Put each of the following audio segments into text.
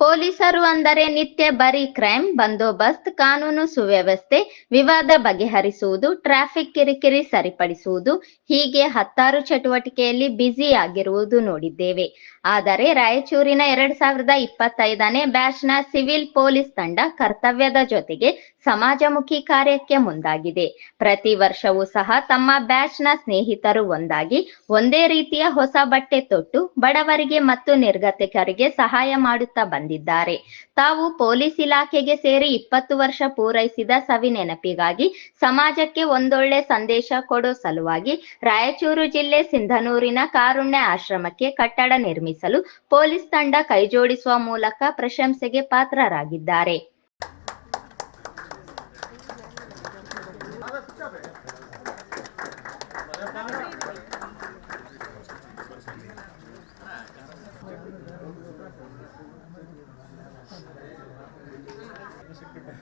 ಪೊಲೀಸರು ಅಂದರೆ ನಿತ್ಯ ಬರೀ ಕ್ರೈಮ್ ಬಂದೋಬಸ್ತ್, ಕಾನೂನು ಸುವ್ಯವಸ್ಥೆ, ವಿವಾದ ಬಗೆಹರಿಸುವುದು, ಟ್ರಾಫಿಕ್ ಕಿರಿಕಿರಿ ಸರಿಪಡಿಸುವುದು, ಹೀಗೆ ಹತ್ತಾರು ಚಟುವಟಿಕೆಯಲ್ಲಿ ಬ್ಯುಸಿ ಆಗಿರುವುದು ನೋಡಿದ್ದೇವೆ. ಆದರೆ ರಾಯಚೂರಿನ ಎರಡ್ ಸಾವಿರದ ಇಪ್ಪತ್ತೈದನೇ ಬ್ಯಾಚ್ನ ಸಿವಿಲ್ ಪೊಲೀಸ್ ತಂಡ ಕರ್ತವ್ಯದ ಜೊತೆಗೆ ಸಮಾಜಮುಖಿ ಕಾರ್ಯಕ್ಕೆ ಮುಂದಾಗಿದೆ. ಪ್ರತಿ ವರ್ಷವೂ ಸಹ ತಮ್ಮ ಬ್ಯಾಚ್ನ ಸ್ನೇಹಿತರು ಒಂದಾಗಿ ಒಂದೇ ರೀತಿಯ ಹೊಸ ಬಟ್ಟೆ ತೊಟ್ಟು ಬಡವರಿಗೆ ಮತ್ತು ನಿರ್ಗತಿಕರಿಗೆ ಸಹಾಯ ಮಾಡುತ್ತಾ ಬಂದಿದ್ದಾರೆ. ತಾವು ಪೊಲೀಸ್ ಇಲಾಖೆಗೆ ಸೇರಿ ಇಪ್ಪತ್ತು ವರ್ಷ ಪೂರೈಸಿದ ಸವಿ ನೆನಪಿಗಾಗಿ ಸಮಾಜಕ್ಕೆ ಒಂದೊಳ್ಳೆ ಸಂದೇಶ ಕೊಡೋ ಸಲುವಾಗಿ ರಾಯಚೂರು ಜಿಲ್ಲೆ ಸಿಂಧನೂರಿನ ಕಾರುಣ್ಯ ಆಶ್ರಮಕ್ಕೆ ಕಟ್ಟಡ ನಿರ್ಮಿಸಲು ಪೊಲೀಸ್ ತಂಡ ಕೈಜೋಡಿಸುವ ಮೂಲಕ ಪ್ರಶಂಸೆಗೆ ಪಾತ್ರರಾಗಿದ್ದಾರೆ.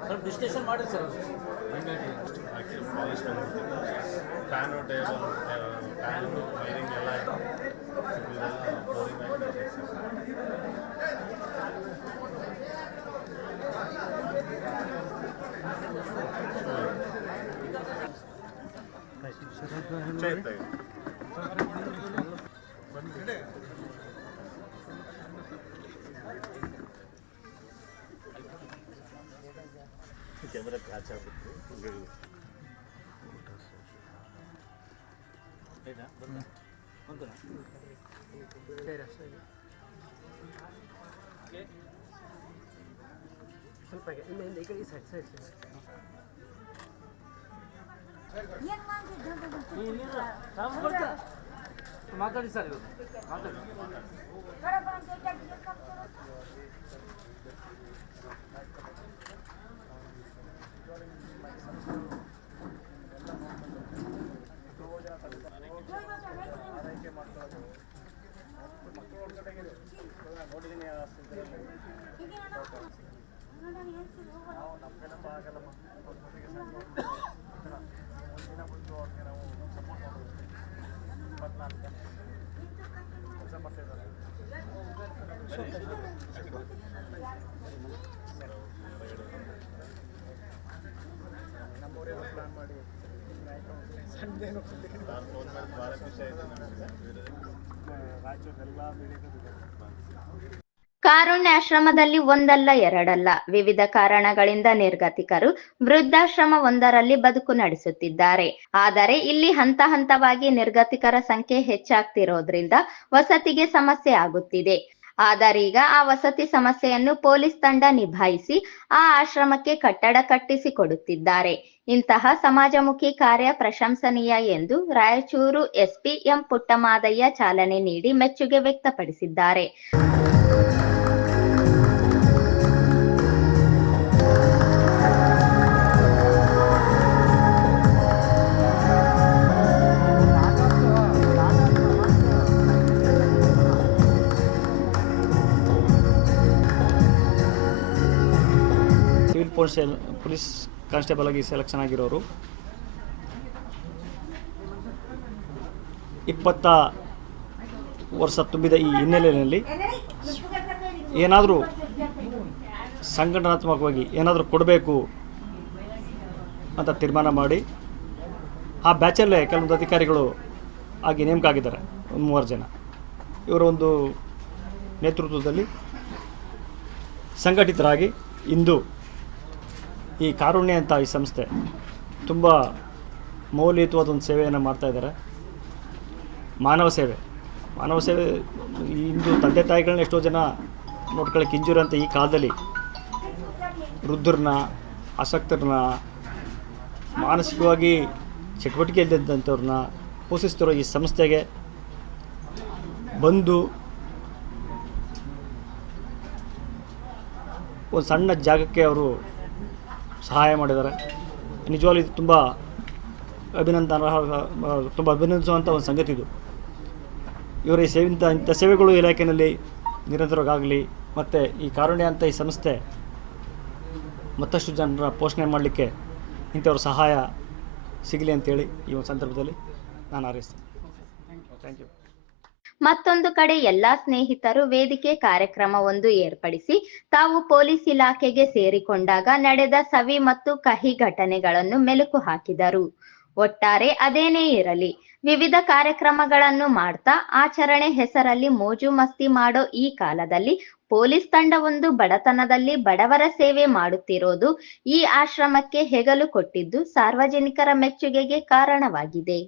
ಸ್ವಲ್ಪ ಡಿಸ್ಕಷನ್ ಮಾಡಿ ಸರ್ ಆ್ಯಕ್ಚುಲಿ ಪಾಲಿಶ್ ಬಂದ್ಬಿಟ್ಟಿದೆ ಫ್ಯಾನು ಟೇಬಲ್ ಫ್ಯಾನು ಚೈತ್ರ ಇದೆ ಕ್ಯಾಮ್ರಾ ಕ್ಯಾಚ್ ಆಗ್ಬಿಟ್ಟು ಆಯ್ತಾ ಬಂದ ಬಂತು ಸ್ವಲ್ಪ ಹಿಂದೆ ಹಿಂದೆ ಈ ಕಡೆ ಈ ಸೈಡ್ ಸೈಡ್ ಸೈಡ್ ಮಾತಾಡಿ ಸರ್ ಇವರು ಮಾತಾಡಿ ನಾನು ಫೋನ್ ಮಾಡಿ ಭಾಳ ಖುಷಿ ಕಾರುಣ್ಯಾಶ್ರಮದಲ್ಲಿ ಒಂದಲ್ಲ ಎರಡಲ್ಲ. ವಿವಿಧ ಕಾರಣಗಳಿಂದ ನಿರ್ಗತಿಕರು ವೃದ್ಧಾಶ್ರಮ ಒಂದರಲ್ಲಿ ಬದುಕು ನಡೆಸುತ್ತಿದ್ದಾರೆ. ಆದರೆ ಇಲ್ಲಿ ಹಂತ ಹಂತವಾಗಿ ನಿರ್ಗತಿಕರ ಸಂಖ್ಯೆ ಹೆಚ್ಚಾಗ್ತಿರೋದ್ರಿಂದ ವಸತಿಗೆ ಸಮಸ್ಯೆ ಆಗುತ್ತಿದೆ. ಆದರೀಗ ಆ ವಸತಿ ಸಮಸ್ಯೆಯನ್ನು ಪೊಲೀಸ್ ತಂಡ ನಿಭಾಯಿಸಿ ಆ ಆಶ್ರಮಕ್ಕೆ ಕಟ್ಟಡ ಕಟ್ಟಿಸಿ ಕೊಡುತ್ತಿದ್ದಾರೆ. ಇಂತಹ ಸಮಾಜಮುಖಿ ಕಾರ್ಯ ಪ್ರಶಂಸನೀಯ ಎಂದು ರಾಯಚೂರು ಎಸ್ಪಿ ಎಂ ಪುಟ್ಟಮಾದಯ್ಯ ಚಾಲನೆ ನೀಡಿ ಮೆಚ್ಚುಗೆ ವ್ಯಕ್ತಪಡಿಸಿದ್ದಾರೆ. ಪೊಲೀಸ್ ಕಾನ್ಸ್ಟೇಬಲ್ ಆಗಿ ಸೆಲೆಕ್ಷನ್ ಆಗಿರೋರು. ಇಪ್ಪತ್ತ ವರ್ಷ ತುಂಬಿದ ಈ ಹಿನ್ನೆಲೆಯಲ್ಲಿ ಏನಾದರೂ ಸಂಘಟನಾತ್ಮಕವಾಗಿ ಏನಾದರೂ ಕೊಡಬೇಕು ಅಂತ ತೀರ್ಮಾನ ಮಾಡಿ ಆ ಬ್ಯಾಚಲ್ಲೇ ಕೆಲವೊಂದು ಅಧಿಕಾರಿಗಳು ಆಗಿ ನೇಮಕ ಆಗಿದ್ದಾರೆ ಒಂದು ಮೂವರು ಜನ. ಇವರ ಒಂದು ನೇತೃತ್ವದಲ್ಲಿ ಸಂಘಟಿತರಾಗಿ ಇಂದು ಈ ಕಾರುಣ್ಯ ಅಂತ ಈ ಸಂಸ್ಥೆ ತುಂಬ ಮೌಲ್ಯಯುತವಾದ ಒಂದು ಸೇವೆಯನ್ನು ಮಾಡ್ತಾ ಇದ್ದಾರೆ. ಮಾನವ ಸೇವೆ. ಮಾನವ ಸೇವೆ, ಇಂದು ತಂದೆ ತಾಯಿಗಳನ್ನ ಎಷ್ಟೋ ಜನ ನೋಡ್ಕೊಳ್ಳೋಕೆ ಇಂಜುರಂತ ಈ ಕಾಲದಲ್ಲಿ ವೃದ್ಧರನ್ನ, ಆಸಕ್ತರನ್ನ, ಮಾನಸಿಕವಾಗಿ ಚಟುವಟಿಕೆ ಇಲ್ಲದಂಥವ್ರನ್ನ ಪೋಷಿಸ್ತಿರೋ ಈ ಸಂಸ್ಥೆಗೆ ಬಂದು ಒಂದು ಸಣ್ಣ ಜಾಗಕ್ಕೆ ಅವರು ಸಹಾಯ ಮಾಡಿದ್ದಾರೆ. ನಿಜವಾಗ್ಲೂ ಇದು ತುಂಬ ಅಭಿನಂದನ ತುಂಬ ಅಭಿನಂದಿಸುವಂಥ ಒಂದು ಸಂಗತಿ ಇದು. ಇವರ ಈ ಸೇವೆ ಇಂಥ ಇಂಥ ಸೇವೆಗಳು ಇಲಾಖೆಯಲ್ಲಿ ನಿರಂತರವಾಗಲಿ ಮತ್ತು ಈ ಕಾರುಣ್ಯ ಅಂತ ಈ ಸಂಸ್ಥೆ ಮತ್ತಷ್ಟು ಜನರ ಪೋಷಣೆ ಮಾಡಲಿಕ್ಕೆ ಇಂಥವ್ರ ಸಹಾಯ ಸಿಗಲಿ ಅಂತೇಳಿ ಈ ಒಂದು ಸಂದರ್ಭದಲ್ಲಿ ನಾನು ಹಾರೈಸ್ತೇನೆ. ಥ್ಯಾಂಕ್ ಯು ಮತ್ತೊಂದು ಕಡೆ ಎಲ್ಲಾ ಸ್ನೇಹಿತರು ವೇದಿಕೆ ಕಾರ್ಯಕ್ರಮವೊಂದು ಏರ್ಪಡಿಸಿ ತಾವು ಪೊಲೀಸ್ ಇಲಾಖೆಗೆ ಸೇರಿಕೊಂಡಾಗ ನಡೆದ ಸವಿ ಮತ್ತು ಕಹಿ ಘಟನೆಗಳನ್ನು ಮೆಲುಕು ಹಾಕಿದರು. ಒಟ್ಟಾರೆ ಅದೇನೇ ಇರಲಿ, ವಿವಿಧ ಕಾರ್ಯಕ್ರಮಗಳನ್ನು ಮಾಡ್ತಾ ಆಚರಣೆ ಹೆಸರಲ್ಲಿ ಮೋಜು ಮಸ್ತಿ ಮಾಡೋ ಈ ಕಾಲದಲ್ಲಿ ಪೊಲೀಸ್ ತಂಡವೊಂದು ಬಡತನದಲ್ಲಿ ಬಡವರ ಸೇವೆ ಮಾಡುತ್ತಿರೋದು ಈ ಆಶ್ರಮಕ್ಕೆ ಹೆಗಲು ಕೊಟ್ಟಿದ್ದು ಸಾರ್ವಜನಿಕರ ಮೆಚ್ಚುಗೆಗೆ ಕಾರಣವಾಗಿದೆ.